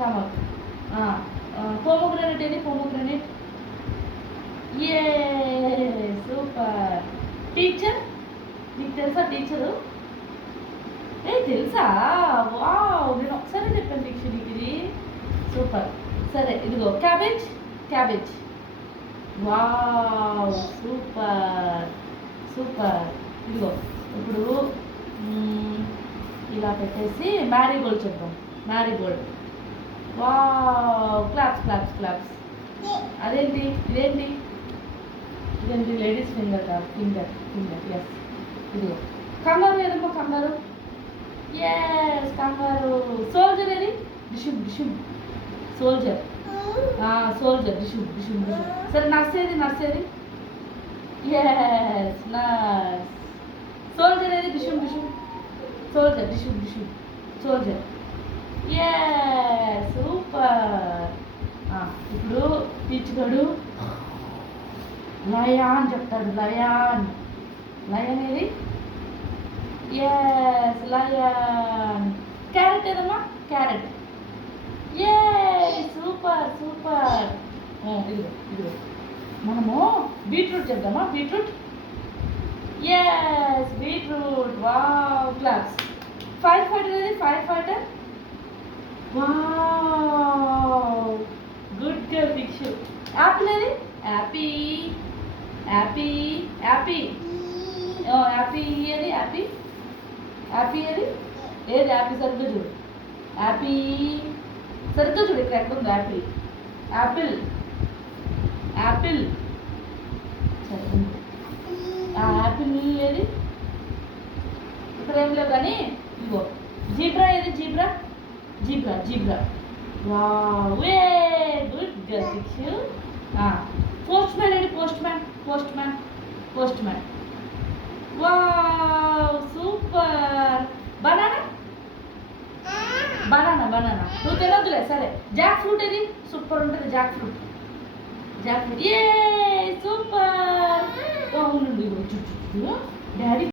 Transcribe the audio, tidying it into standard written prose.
Stomach. Pomegranate ఏది? Pomegranate. ఏ super. Teacher నీకు తెలుసా టీచరు? తెలుసా? వావ్, నేను ఒకసారి చెప్పాను దీక్ష నీకు ఇది. సూపర్. సరే ఇదిగో cabbage. Cabbage. Wow super super. ఇదిగో ఇప్పుడు ఇలా పెట్టేసి మ్యారీగోల్డ్ చెప్దాం. Marigold. Wow, claps claps claps. అదేంటి? ఇదేంటి? ఇదేంటి? లేడీస్ ఫింగర్ కాదు, ఫింగర్ ఫింగర్. ఎస్. ఇదిగో కంగారు ఏదమ్మా? కంగారు. Yes kangaroo. సోల్జర్ ఏది? డిషుమ్ డిషుమ్. సోల్జర్. సోల్జర్. డిషుమ్ డిషుమ్ డిషుమ్. సరే నర్స్ ఏది? నర్స్ ఏది? Yes nurse. సోల్జర్ ఏది? డిషుమ్ డిషుమ్. సోల్జర్. డిషుమ్ డిషుమ్. సోల్జర్. Yes super. ఇప్పుడు పిచ్చుకడు లయాన్ చెప్తాడు. లయాన్. లయన్ ఏది? Yes lion. క్యారెట్ ఏదమ్మా? క్యారెట్. ఏ సూపర్ సూపర్. ఇదిగో ఇదిగో మనము బీట్రూట్ చెప్దామా? Beetroot. Yes beetroot. Wow claps. Fire fighter ఏది? Fire fighter. Wow good girl ఫిక్షు. యాపిల్ ఏది? యాపీ. యాపీ యాపీ. యాపీ ఏది? యాపీ. యాపీ ఏది? ఏది యాపీ? సరిగ్గా చూడు. యాపీ సరిగ్గా చూడు. ఇక్కడ ఎక్కడ ఉంది యాపిల్? యాపిల్. యాపిల్. సరే యాపిల్ ఏది? ఇక్కడ ఏం లేవు కానీ ఇగో జీబ్రా ఏది? జీబ్రా. జీబ్రా. జీబ్రా. వావ్ ఏ గుడ్ గర్ల్ ఫిక్షు. పోస్ట్ మ్యాన్ ఏది? Postman. Postman. Postman. Wow super. Banana. Banana. Banana నువ్వు తినొద్దులే. సరే జాక్ ఫ్రూట్ ఏది? సూపర్ ఉంటుంది జాక్ ఫ్రూట్. Jackfruit. ఏ సూపర్. అవునండి డాడీ